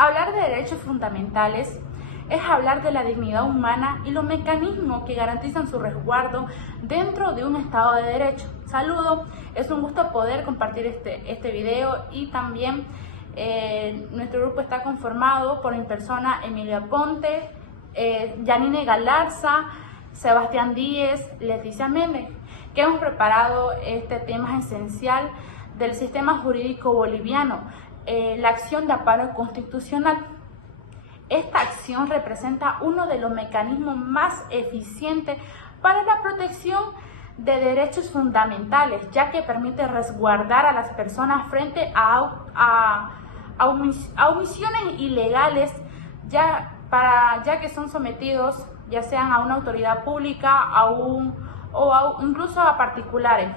Hablar de derechos fundamentales es hablar de la dignidad humana y los mecanismos que garantizan su resguardo dentro de un Estado de Derecho. Saludo, es un gusto poder compartir este video y también nuestro grupo está conformado por mi persona Emilia Ponte, Yanine Galarza, Sebastián Díez, Leticia Méndez, que hemos preparado este tema esencial del sistema jurídico boliviano, la acción de amparo constitucional. Esta acción representa uno de los mecanismos más eficientes para la protección de derechos fundamentales, ya que permite resguardar a las personas frente a omisiones ilegales, ya que son sometidos ya sean a una autoridad pública incluso a particulares.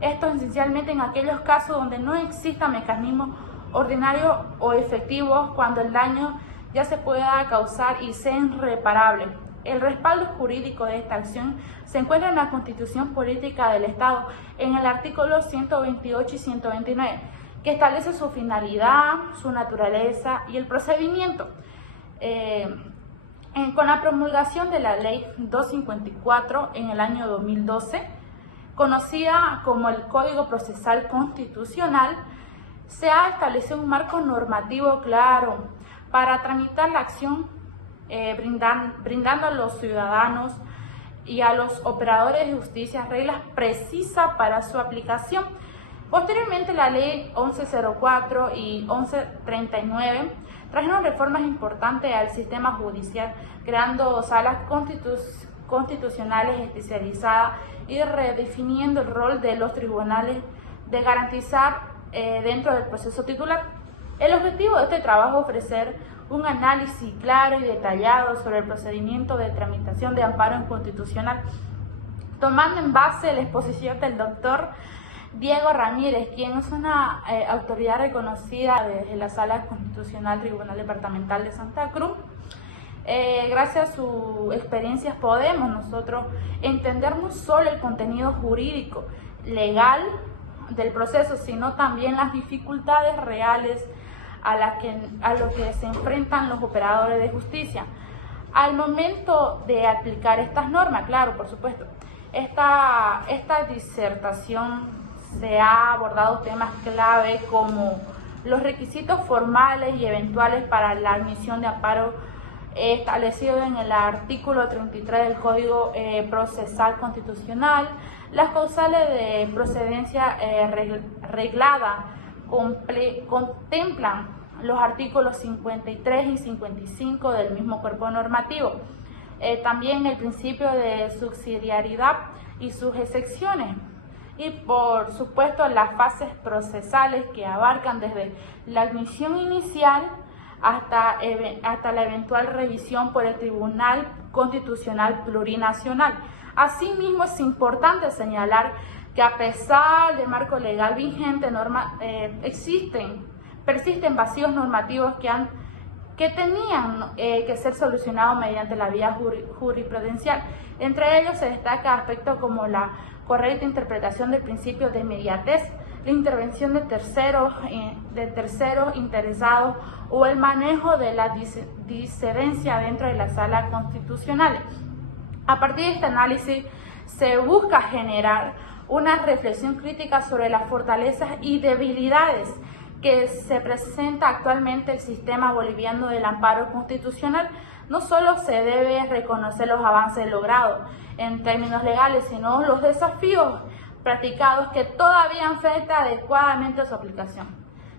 Esto esencialmente en aquellos casos donde no exista mecanismos ordinarios o efectivos, cuando el daño ya se pueda causar y sea irreparable. El respaldo jurídico de esta acción se encuentra en la Constitución Política del Estado, en el artículo 128 y 129, que establece su finalidad, su naturaleza y el procedimiento. Con la promulgación de la Ley 254 en el año 2012, conocida como el Código Procesal Constitucional, se ha establecido un marco normativo claro para tramitar la acción, brindando a los ciudadanos y a los operadores de justicia reglas precisas para su aplicación. Posteriormente, la Ley 1104 y 1139 trajeron reformas importantes al sistema judicial, creando salas constitucionales especializadas y redefiniendo el rol de los tribunales de garantizar dentro del proceso titular. El objetivo de este trabajo es ofrecer un análisis claro y detallado sobre el procedimiento de tramitación de amparo inconstitucional, tomando en base la exposición del doctor Diego Ramírez, quien es una autoridad reconocida desde la Sala Constitucional Tribunal Departamental de Santa Cruz. Gracias a sus experiencias podemos nosotros entender no solo el contenido jurídico, legal del proceso, sino también las dificultades reales a lo que se enfrentan los operadores de justicia al momento de aplicar estas normas. Claro, por supuesto, esta disertación se ha abordado temas clave como los requisitos formales y eventuales para la admisión de amparo establecido en el artículo 33 del Código Procesal Constitucional, las causales de procedencia reglada contemplan los artículos 53 y 55 del mismo cuerpo normativo, también el principio de subsidiariedad y sus excepciones, y por supuesto las fases procesales que abarcan desde la admisión inicial hasta la eventual revisión por el Tribunal Constitucional Plurinacional. Asimismo, es importante señalar que a pesar del marco legal vigente, persisten vacíos normativos que tenían que ser solucionados mediante la vía jurisprudencial. Entre ellos se destaca aspectos como la correcta interpretación del principio de inmediatez, la intervención de terceros interesados o el manejo de la disidencia dentro de la sala constitucional. A partir de este análisis se busca generar una reflexión crítica sobre las fortalezas y debilidades que se presenta actualmente el sistema boliviano del amparo constitucional. No solo se debe reconocer los avances logrados en términos legales, sino los desafíos practicados que todavía afectan adecuadamente a su aplicación.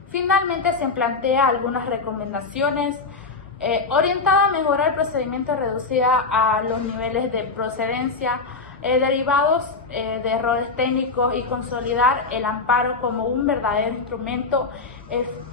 Finalmente, se plantea algunas recomendaciones orientadas a mejorar el procedimiento reducida a los niveles de procedencia derivados de errores técnicos y consolidar el amparo como un verdadero instrumento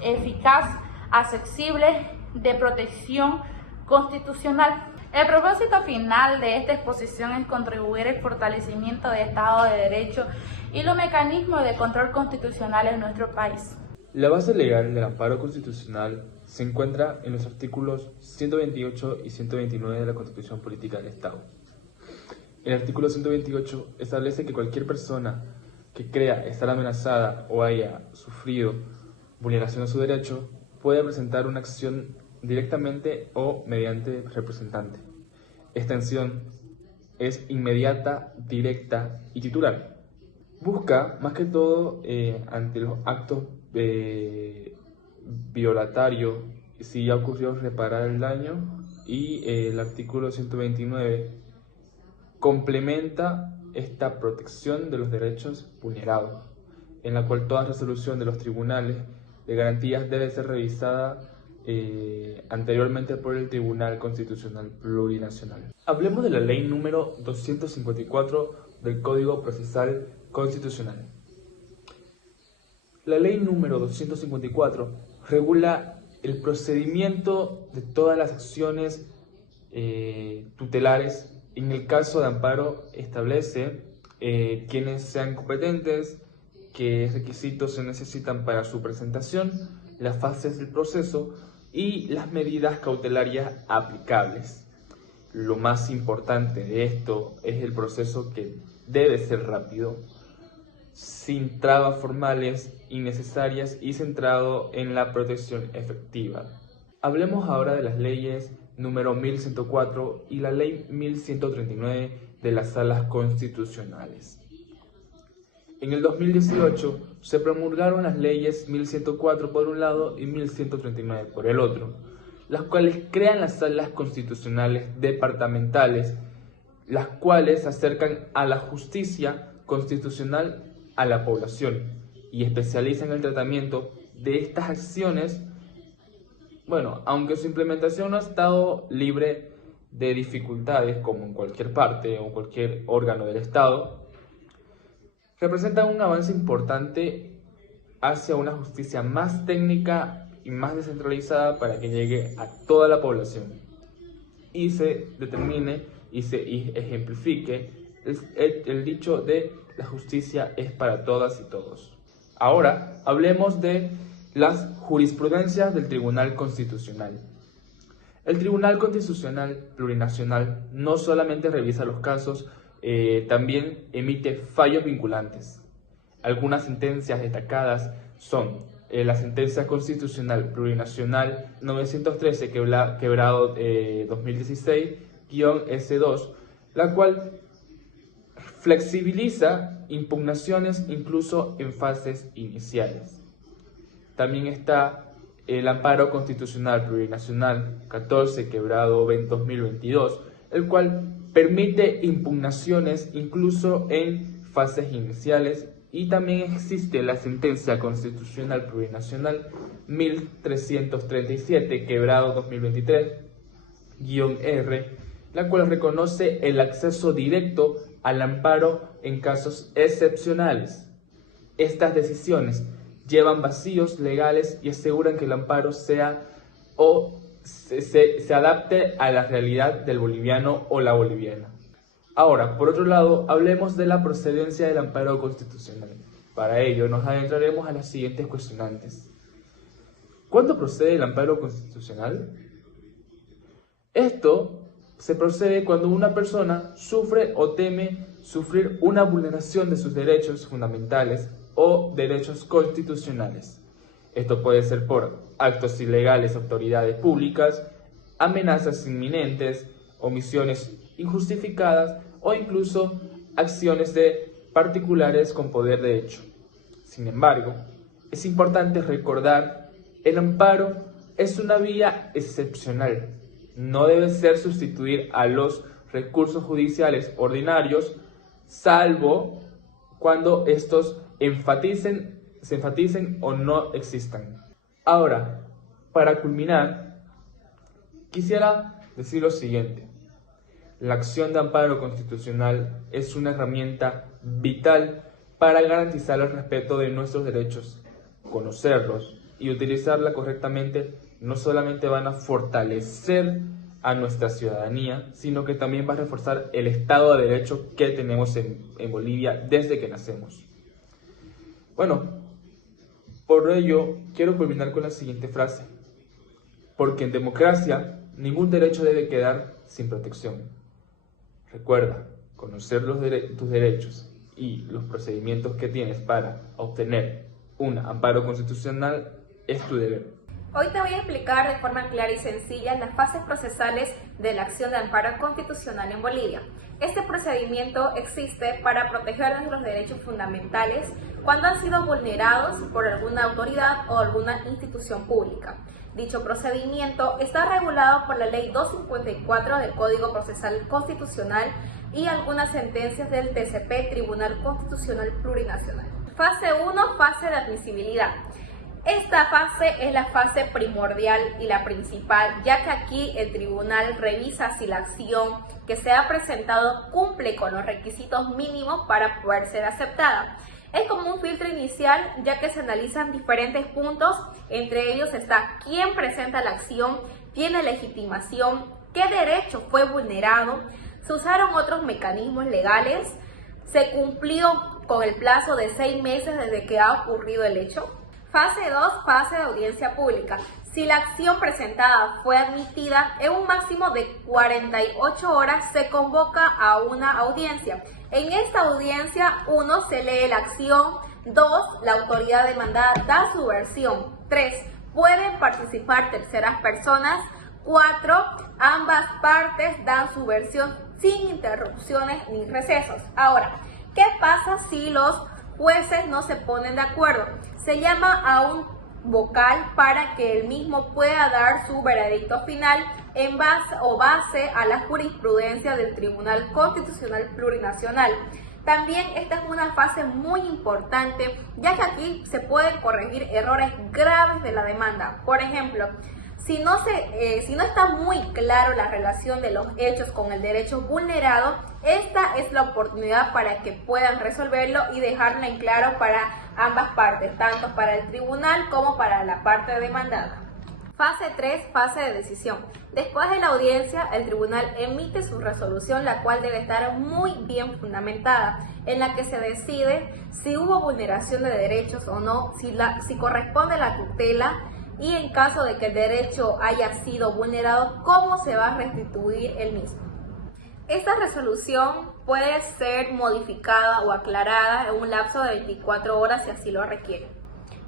eficaz, accesible de protección constitucional. El propósito final de esta exposición es contribuir al fortalecimiento del Estado de Derecho y los mecanismos de control constitucional en nuestro país. La base legal del amparo constitucional se encuentra en los artículos 128 y 129 de la Constitución Política del Estado. El artículo 128 establece que cualquier persona que crea estar amenazada o haya sufrido vulneración de su derecho puede presentar una acción directamente o mediante representante. Extensión es inmediata, directa y titular. Busca, más que todo, ante los actos violatarios, si ya ocurrió, reparar el daño, y el artículo 129 complementa esta protección de los derechos vulnerados, en la cual toda resolución de los tribunales de garantías debe ser revisada anteriormente por el Tribunal Constitucional Plurinacional. Hablemos de la ley número 254 del Código Procesal Constitucional. La ley número 254 regula el procedimiento de todas las acciones tutelares. En el caso de amparo establece quiénes sean competentes, qué requisitos se necesitan para su presentación, las fases del proceso y las medidas cautelarias aplicables. Lo más importante de esto es el proceso, que debe ser rápido, sin trabas formales innecesarias y centrado en la protección efectiva. Hablemos ahora de las leyes número 1104 y la ley 1139 de las salas constitucionales. En el 2018 se promulgaron las leyes 1104 por un lado y 1139 por el otro, las cuales crean las salas constitucionales departamentales, las cuales acercan a la justicia constitucional a la población y especializan el tratamiento de estas acciones. Bueno, aunque su implementación no ha estado libre de dificultades, como en cualquier parte o cualquier órgano del Estado, representan un avance importante hacia una justicia más técnica y más descentralizada para que llegue a toda la población y se determine y se ejemplifique el dicho de la justicia es para todas y todos. Ahora hablemos de las jurisprudencias del Tribunal Constitucional. El Tribunal Constitucional Plurinacional no solamente revisa los casos, también emite fallos vinculantes. Algunas sentencias destacadas son la sentencia constitucional plurinacional 913 quebrado 2016-S2, la cual flexibiliza impugnaciones incluso en fases iniciales. También está el amparo constitucional plurinacional 14 quebrado 2022, el cual permite impugnaciones incluso en fases iniciales. Y también existe la sentencia constitucional plurinacional 1337 quebrado 2023-R, la cual reconoce el acceso directo al amparo en casos excepcionales. Estas decisiones llevan vacíos legales y aseguran que el amparo se adapte a la realidad del boliviano o la boliviana. Ahora, por otro lado, hablemos de la procedencia del amparo constitucional. Para ello, nos adentraremos a las siguientes cuestionantes. ¿Cuándo procede el amparo constitucional? Esto se procede cuando una persona sufre o teme sufrir una vulneración de sus derechos fundamentales o derechos constitucionales. Esto puede ser por actos ilegales de autoridades públicas, amenazas inminentes, omisiones injustificadas o incluso acciones de particulares con poder de hecho. Sin embargo, es importante recordar que el amparo es una vía excepcional. No debe ser sustituir a los recursos judiciales ordinarios, salvo cuando estos se enfaticen o no existan. Ahora, para culminar, quisiera decir lo siguiente. La acción de amparo constitucional es una herramienta vital para garantizar el respeto de nuestros derechos. Conocerlos y utilizarla correctamente no solamente van a fortalecer a nuestra ciudadanía, sino que también va a reforzar el Estado de Derecho que tenemos en Bolivia desde que nacemos. Bueno, por ello quiero culminar con la siguiente frase. Porque en democracia ningún derecho debe quedar sin protección. Recuerda, conocer tus derechos y los procedimientos que tienes para obtener un amparo constitucional es tu deber. Hoy te voy a explicar de forma clara y sencilla las fases procesales de la acción de amparo constitucional en Bolivia. Este procedimiento existe para proteger nuestros derechos fundamentales cuando han sido vulnerados por alguna autoridad o alguna institución pública. Dicho procedimiento está regulado por la Ley 254 del Código Procesal Constitucional y algunas sentencias del TCP, Tribunal Constitucional Plurinacional. Fase 1, fase de admisibilidad. Esta fase es la fase primordial y la principal, ya que aquí el tribunal revisa si la acción que se ha presentado cumple con los requisitos mínimos para poder ser aceptada. Es como un filtro inicial, ya que se analizan diferentes puntos, entre ellos está quién presenta la acción, tiene legitimación, qué derecho fue vulnerado, se usaron otros mecanismos legales, se cumplió con el plazo de 6 meses desde que ha ocurrido el hecho. Fase 2, fase de audiencia pública. Si la acción presentada fue admitida, en un máximo de 48 horas se convoca a una audiencia. En esta audiencia, 1, se lee la acción, 2, la autoridad demandada da su versión, 3, pueden participar terceras personas, 4, ambas partes dan su versión sin interrupciones ni recesos. Ahora, ¿qué pasa si los jueces no se ponen de acuerdo? Se llama a un vocal para que el mismo pueda dar su veredicto final en base a la jurisprudencia del Tribunal Constitucional Plurinacional. También esta es una fase muy importante, ya que aquí se pueden corregir errores graves de la demanda. Por ejemplo, si no está muy claro la relación de los hechos con el derecho vulnerado, esta es la oportunidad para que puedan resolverlo y dejarlo en claro para ambas partes, tanto para el tribunal como para la parte demandada. Fase 3, fase de decisión. Después de la audiencia, el tribunal emite su resolución, la cual debe estar muy bien fundamentada, en la que se decide si hubo vulneración de derechos o no, si corresponde la tutela, y en caso de que el derecho haya sido vulnerado, cómo se va a restituir el mismo. Esta resolución puede ser modificada o aclarada en un lapso de 24 horas si así lo requiere.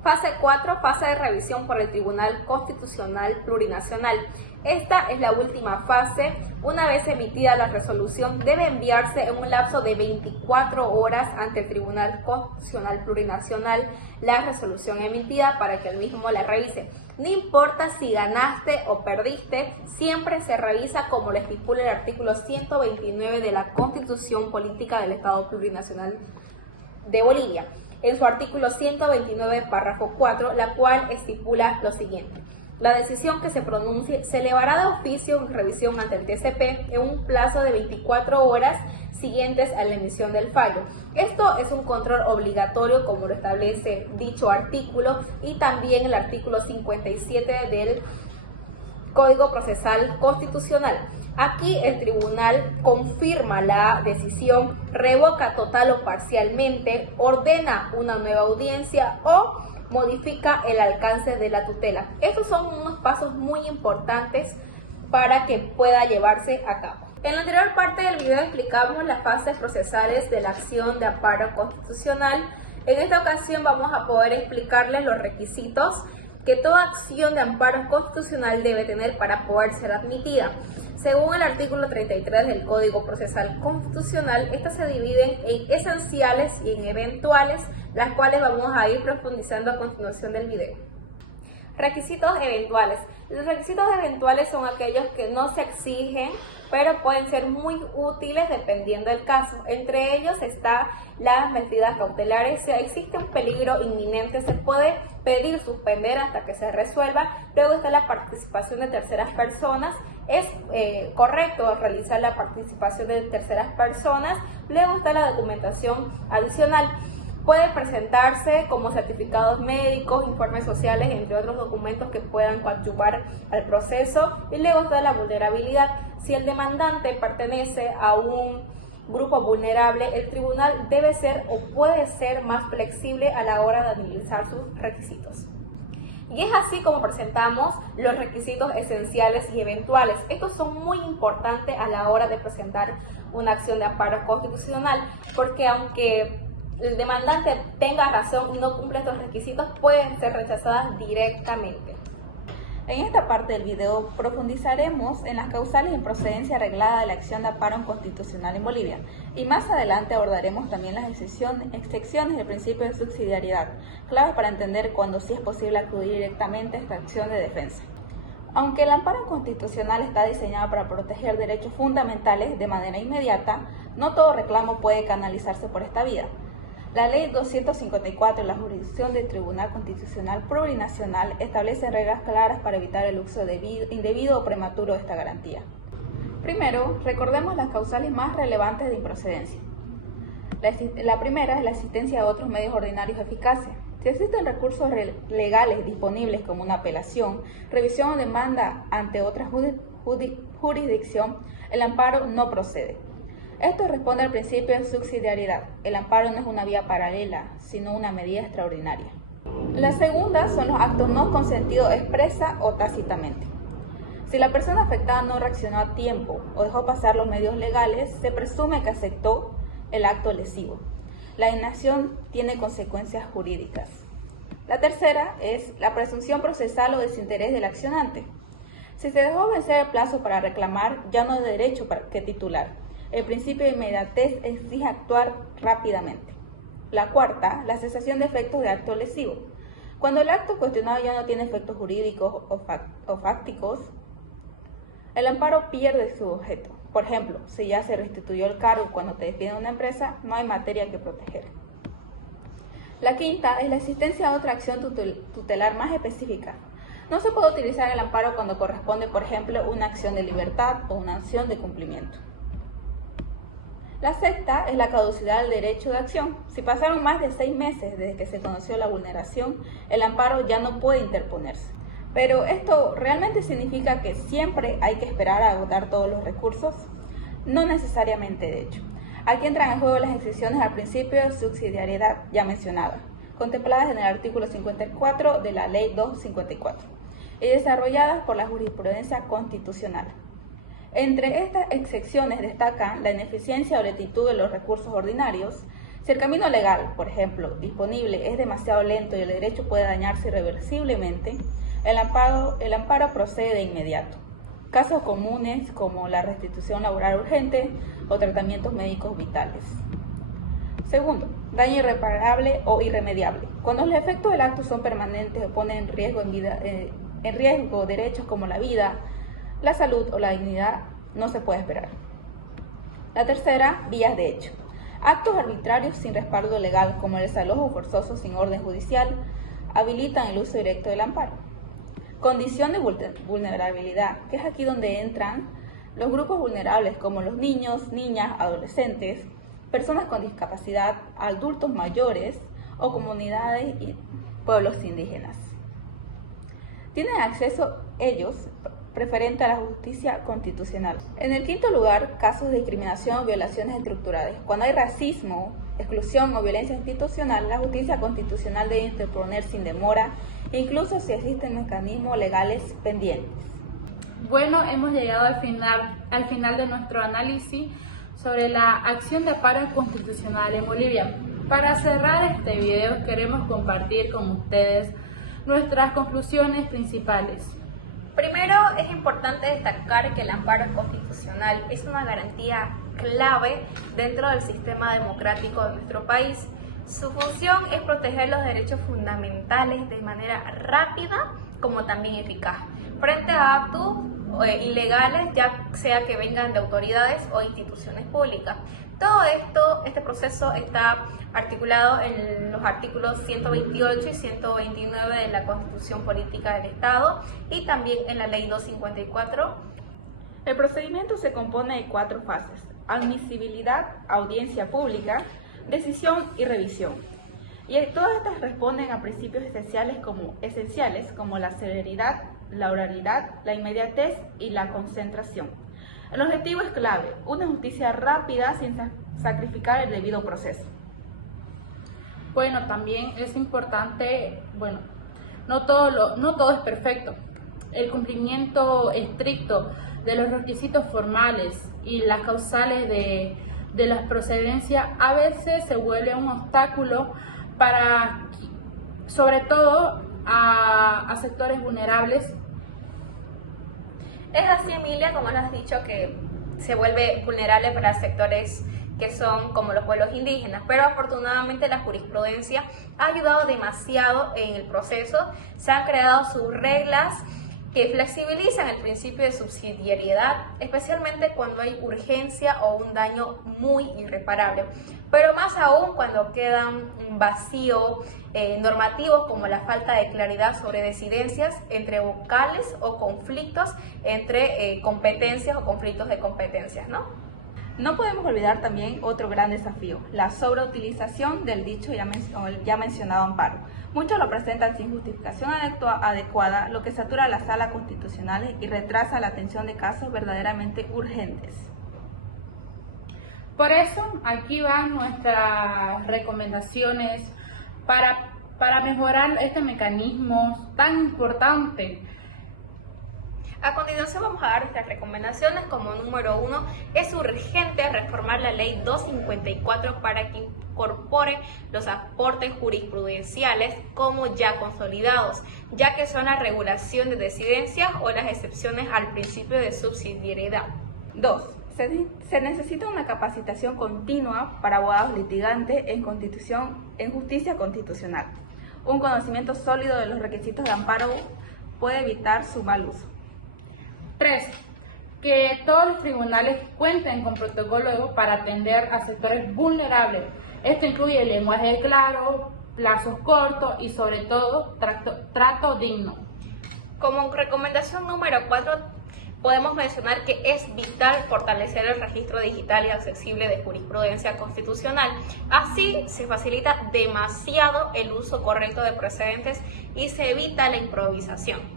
Fase 4, fase de revisión por el Tribunal Constitucional Plurinacional. Esta es la última fase. Una vez emitida la resolución, debe enviarse en un lapso de 24 horas ante el Tribunal Constitucional Plurinacional la resolución emitida para que el mismo la revise. No importa si ganaste o perdiste, siempre se revisa como lo estipula el artículo 129 de la Constitución Política del Estado Plurinacional de Bolivia, en su artículo 129, párrafo 4, la cual estipula lo siguiente: la decisión que se pronuncie se elevará de oficio en revisión ante el TCP en un plazo de 24 horas siguientes a la emisión del fallo. Esto es un control obligatorio, como lo establece dicho artículo, y también el artículo 57 del Código Procesal Constitucional. Aquí el tribunal confirma la decisión, revoca total o parcialmente, ordena una nueva audiencia o modifica el alcance de la tutela. Estos son unos pasos muy importantes para que pueda llevarse a cabo. En la anterior parte del video explicamos las fases procesales de la acción de amparo constitucional. En esta ocasión vamos a poder explicarles los requisitos que toda acción de amparo constitucional debe tener para poder ser admitida. Según el artículo 33 del Código Procesal Constitucional, estas se dividen en esenciales y en eventuales, las cuales vamos a ir profundizando a continuación del video. Requisitos eventuales. Los requisitos eventuales son aquellos que no se exigen, pero pueden ser muy útiles dependiendo del caso. Entre ellos está las medidas cautelares. Si existe un peligro inminente, se puede pedir suspender hasta que se resuelva. Luego está la participación de terceras personas. Es correcto realizar la participación de terceras personas. Luego está la documentación adicional. Puede presentarse como certificados médicos, informes sociales, entre otros documentos que puedan coadyuvar al proceso. Y luego está la vulnerabilidad. Si el demandante pertenece a un grupo vulnerable, el tribunal debe ser o puede ser más flexible a la hora de analizar sus requisitos. Y es así como presentamos los requisitos esenciales y eventuales. Estos son muy importantes a la hora de presentar una acción de amparo constitucional, porque aunque el demandante tenga razón y no cumple estos requisitos, pueden ser rechazadas directamente. En esta parte del video profundizaremos en las causales de improcedencia arreglada de la acción de amparo constitucional en Bolivia y más adelante abordaremos también las excepciones del principio de subsidiariedad, clave para entender cuándo sí es posible acudir directamente a esta acción de defensa. Aunque el amparo constitucional está diseñado para proteger derechos fundamentales de manera inmediata, no todo reclamo puede canalizarse por esta vía. La Ley 254 y la jurisdicción del Tribunal Constitucional Plurinacional establecen reglas claras para evitar el uso indebido o prematuro de esta garantía. Primero, recordemos las causales más relevantes de improcedencia. La primera es la existencia de otros medios ordinarios eficaces. Si existen recursos legales disponibles como una apelación, revisión o demanda ante otra jurisdicción, el amparo no procede. Esto responde al principio de subsidiariedad. El amparo no es una vía paralela, sino una medida extraordinaria. La segunda son los actos no consentidos expresa o tácitamente. Si la persona afectada no reaccionó a tiempo o dejó pasar los medios legales, se presume que aceptó el acto lesivo. La inacción tiene consecuencias jurídicas. La tercera es la presunción procesal o desinterés del accionante. Si se dejó vencer el plazo para reclamar, ya no hay derecho que titular. El principio de inmediatez exige actuar rápidamente. La cuarta, la cesación de efectos de acto lesivo. Cuando el acto cuestionado ya no tiene efectos jurídicos o fácticos, el amparo pierde su objeto. Por ejemplo, si ya se restituyó el cargo cuando te despide una empresa, no hay materia que proteger. La quinta es la existencia de otra acción tutelar más específica. No se puede utilizar el amparo cuando corresponde, por ejemplo, una acción de libertad o una acción de cumplimiento. La sexta es la caducidad del derecho de acción. Si pasaron más de 6 meses desde que se conoció la vulneración, el amparo ya no puede interponerse. Pero ¿esto realmente significa que siempre hay que esperar a agotar todos los recursos? No necesariamente, de hecho. Aquí entran en juego las excepciones al principio de subsidiariedad ya mencionada, contempladas en el artículo 54 de la Ley 254 y desarrolladas por la jurisprudencia constitucional. Entre estas excepciones destacan la ineficiencia o lentitud de los recursos ordinarios. Si el camino legal, por ejemplo, disponible es demasiado lento y el derecho puede dañarse irreversiblemente, el amparo procede de inmediato. Casos comunes como la restitución laboral urgente o tratamientos médicos vitales. Segundo, daño irreparable o irremediable. Cuando los efectos del acto son permanentes o ponen en riesgo derechos como la vida, la salud o la dignidad, no se puede esperar. La tercera, vías de hecho. Actos arbitrarios sin respaldo legal, como el desalojo forzoso sin orden judicial, habilitan el uso directo del amparo. Condición de vulnerabilidad, que es aquí donde entran los grupos vulnerables como los niños, niñas, adolescentes, personas con discapacidad, adultos mayores o comunidades y pueblos indígenas. Tienen acceso ellos preferente a la justicia constitucional. En el quinto lugar, casos de discriminación o violaciones estructurales. Cuando hay racismo, exclusión o violencia institucional, la justicia constitucional debe interponer sin demora, incluso si existen mecanismos legales pendientes. Bueno, hemos llegado al final de nuestro análisis sobre la acción de amparo constitucional en Bolivia. Para cerrar este video queremos compartir con ustedes nuestras conclusiones principales. Primero, es importante destacar que el amparo constitucional es una garantía clave dentro del sistema democrático de nuestro país. Su función es proteger los derechos fundamentales de manera rápida como también eficaz, frente a actos ilegales, ya sea que vengan de autoridades o instituciones públicas. Todo este proceso está articulado en los artículos 128 y 129 de la Constitución Política del Estado y también en la Ley 254. El procedimiento se compone de 4 fases: admisibilidad, audiencia pública, decisión y revisión. Y todas estas responden a principios esenciales como la celeridad, la oralidad, la inmediatez y la concentración. El objetivo es clave: una justicia rápida sin sacrificar el debido proceso. Bueno, también es importante, no todo es perfecto. El cumplimiento estricto de los requisitos formales y las causales de las procedencias a veces se vuelve un obstáculo para, sobre todo, a sectores vulnerables Es así, Emilia, como lo has dicho, que se vuelve vulnerable para sectores que son como los pueblos indígenas, pero afortunadamente la jurisprudencia ha ayudado demasiado en el proceso. Se han creado sus reglas que flexibilizan el principio de subsidiariedad, especialmente cuando hay urgencia o un daño muy irreparable, pero más aún cuando quedan vacíos normativos como la falta de claridad sobre decidencias entre vocales o conflictos entre competencias o conflictos de competencias, ¿no? No podemos olvidar también otro gran desafío, la sobreutilización del dicho ya mencionado amparo. Muchos lo presentan sin justificación adecuada, lo que satura las salas constitucionales y retrasa la atención de casos verdaderamente urgentes. Por eso, aquí van nuestras recomendaciones para mejorar este mecanismo tan importante. A continuación vamos a dar nuestras recomendaciones. Como número 1, es urgente reformar la ley 254 para que incorpore los aportes jurisprudenciales como ya consolidados, ya que son la regulación de decidencias o las excepciones al principio de subsidiariedad. 2. Se necesita una capacitación continua para abogados litigantes en justicia constitucional. Un conocimiento sólido de los requisitos de amparo puede evitar su mal uso. 3. Que todos los tribunales cuenten con protocolo para atender a sectores vulnerables. Esto incluye lenguaje claro, plazos cortos y sobre todo trato digno. Como recomendación número 4, podemos mencionar que es vital fortalecer el registro digital y accesible de jurisprudencia constitucional. Así se facilita demasiado el uso correcto de precedentes y se evita la improvisación.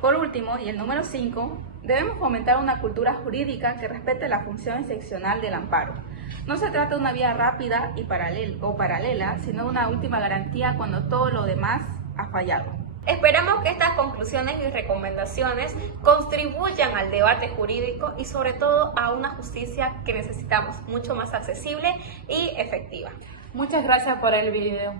Por último, y el número 5, debemos fomentar una cultura jurídica que respete la función excepcional del amparo. No se trata de una vía rápida y paralela, sino una última garantía cuando todo lo demás ha fallado. Esperamos que estas conclusiones y recomendaciones contribuyan al debate jurídico y sobre todo a una justicia que necesitamos mucho más accesible y efectiva. Muchas gracias por el video.